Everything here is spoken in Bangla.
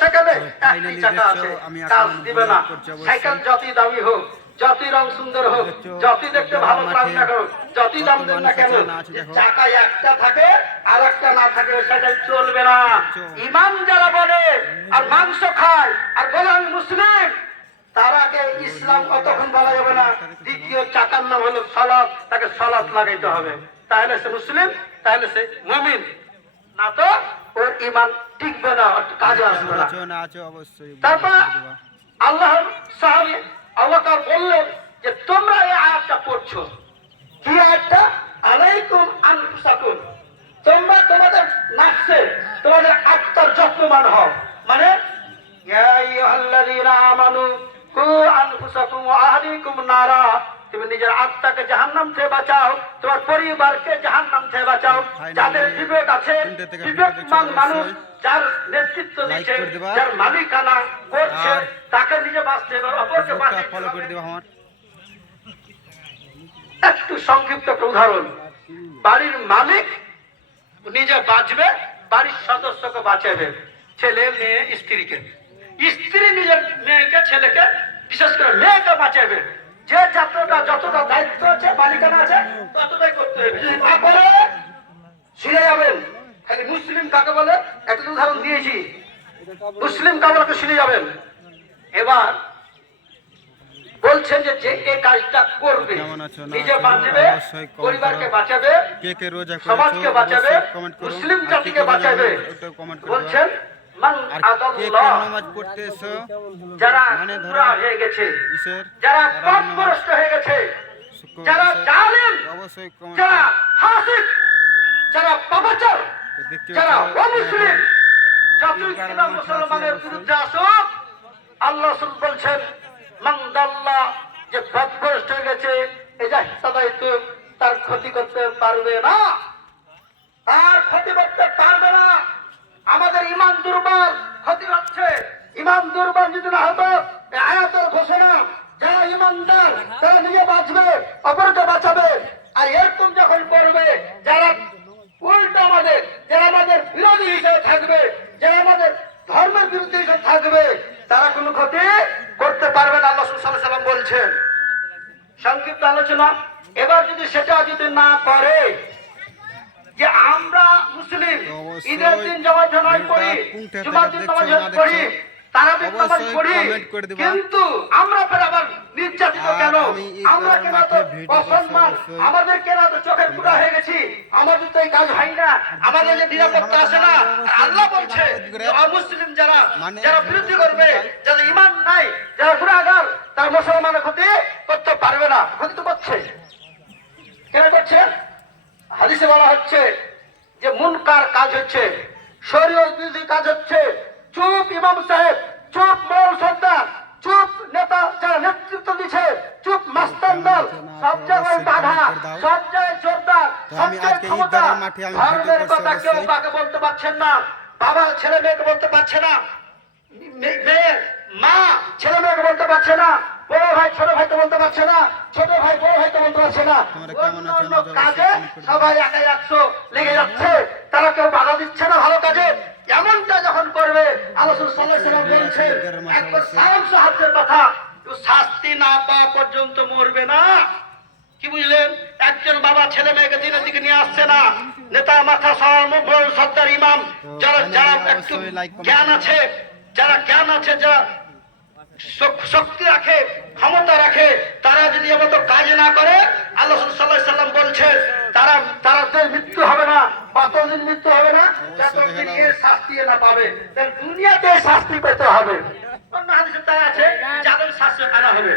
সেখানে একটি চাকা আছে, কাজ দিবে না। সাইকেল যতই দামি হোক, যতই রং সুন্দর হোক, যতই দেখতে ভালো লাগ না হোক, যতই দাম দেন না কেন, চাকা একটা থাকে আর একটা না থাকে সাইকেল চলবে না। ইমান যারা বলে আর মাংস খায় আর বলে আমি মুসলিম, তারাকে ইসলাম কতক্ষণ বলা যাবে না। দ্বিতীয় চাকার নাম হলো সালাত, তাকে সালাত লাগাইতে হবে, তাহলে সে মুসলিম, তাহলে সে মুমিন। না তো ওর ইমান টিকবে না, কাজে আসবে না। তারপর আল্লাহ সাহাবী আবু বকর বললেন যে তোমরা এই আয়াতটা পড়ছো, কি আয়াতটা? আলাইকুম আনফুসাকুম, তোমরা তোমাদের নফসে, তোমাদের আত্মার যত্নবান হও। মানে ইয়া আইয়ুহাল্লাযীনা আমানু কু আনফুসাকুম ওয়া আহলিকুম নারা, তুমি নিজের আত্মাকে জাহান্নাম থেকে বাঁচাও, তোমার পরিবারকে জাহান্নাম থেকে বাঁচাও। যাদের বিবেক আছে, বিবেকমান মানুষ, যার নেতৃত্ব দিচ্ছে, যার মালিকানা করছে, তাকে নিজে বাঁচতে হবে, অপরকে বাঁচাতে হবে। একটু সংক্ষিপ্ত উদাহরণ, বাড়ির মালিক নিজে বাঁচবে, বাড়ির সদস্যকে বাঁচাবে, ছেলে মেয়ে স্ত্রীকে, স্ত্রী নিজের মেয়েকে ছেলেকে, বিশেষ করে মেয়েকে বাঁচাবে। যে যতটা দায়িত্ব আছে, মালিকানা আছে, ততটাই করতে হবে। যদি না করে শুনে যাবেন। খালি মুসলিম কাকে বলে একটা উদাহরণ দিয়েছি, মুসলিম কাকে শুনে যাবেন। এবার বলছেন যে এই কাজটা করবে, নিজে বাঁচবে, পরিবারকে বাঁচাবে, সমাজকে বাঁচাবে, মুসলিম জাতিকে বাঁচাবে। বলছেন যারা গুনাহ হয়ে গেছে, যারা পাপগ্রস্ত হয়ে গেছে, যারা জালেম, যারা ফাসিক, যারা পাপাচার, যারা অমুসলিম, যতই কিনা মুসলমানের বিরুদ্ধে আসুক, আল্লাহ রাসূল বলছেন মান দাল্লা, যে পাপগ্রস্ত হয়ে গেছে, এই যে সদাইতু, তার ক্ষতি করতে পারবে না, তার ক্ষতি করতে পারবে না। আমাদের ইমান দুর্বল, ক্ষতি হচ্ছে। ইমান দুর্বল যদি না হতো, আয়াতের ঘোষণা, যারা ইমানদার তারা নিজে বাঁচবে, অপরকে বাঁচাবে। আর এরকম যখন করবে, যারা উল্টো আমাদের, যারা আমাদের বিরোধী হিসেবে থাকবে, যারা আমাদের ধর্মের বিরুদ্ধে হিসেবে থাকবে, তারা কোনো ক্ষতি করতে পারবে না, আল্লাহ সাল্লাল্লাহু আলাইহি ওয়াসাল্লাম বলছেন। সংক্ষিপ্ত আলোচনা। এবার যদি সেটা যদি না করে, যে আমরা মুসলিম ঈদের দিন জামাত নামাজ পড়ি, জুমার দিন নামাজ পড়ি, তারাবির নামাজ পড়ি, কিন্তু আমরা ফের আবার নির্যাতিত কেন? আমরা কেন তো অসম্মান? আমাদের কেন তো চোখের ফুটা হয়ে গেছি? আমাদের তো এই কাজ হয় না, আমাদের যে নিরাপত্তা আসে না। আল্লাহ বলছে অমুসলিম যারা, যারা বিরোধী করবে, যাদের ঈমান নাই, যারা গুনাহগার, তার মুসলমানের ক্ষতি করতে পারবে না। ক্ষতি তো করছে, কেন করছে? হাদিসে বলা হচ্ছে যে মুনকার কাজ হচ্ছে, শরীয়ত বিরোধী কাজ হচ্ছে। চুপ ইমাম সাহেব, চুপ মৌল সর্দার, চুপ নেতা যারা নেতৃত্ব দিচ্ছে, চুপ মাস্তান দল, সব জায়গায় বাধা, সব জায়গায় জোরদার, সব জায়গায় ক্ষমতা। ধর্মের কথা কেউ কাকে বলতে পারছেন না, বাবা ছেলে মেয়েকে বলতে পারছে না, মেয়ে মা ছেলে মেয়েকে বলতে পারছে না, বড় ভাই ছোট ভাইকে বলতে পারছে না, ছোট ভাই বড় ভাইকে বলতে পারছে না। অন্য কাজে সবাই একাই 100 লেগে যাচ্ছে, তারা কেউ বাধা দিচ্ছে না ভালো কাজে। এমনটা যখন করবে, আল্লাহ সাল্লাল্লাহু আলাইহি ওয়াসাল্লাম বলেছেন একবার সালাম সাহায্যের কথা, শাস্তি না পাওয়া পর্যন্ত মরবে না। কি বুঝলেন? একজন বাবা ছেলে মেয়েকে দিনের দিকে নিয়ে আসছে না, নেতা মাথা বড় সর্দার ইমাম, যারা যারা একটু জ্ঞান আছে, যারা জ্ঞান আছে, যারা শক্তি রাখে, ক্ষমতা রাখে, তারা যদি এমতো কাজ না করে, আল্লাহ সাল্লাল্লাহু আলাইহি ওয়াসাল্লাম বলছেন তাদের মৃত্যু হবে না। কতদিন মৃত্যু হবে না? যতদিন এর শাস্তি না পাবে, দুনিয়াতে শাস্তি পেতে হবে। অন্য হাদিসে তাই আছে, যাদের শাস্তি আনা হবে।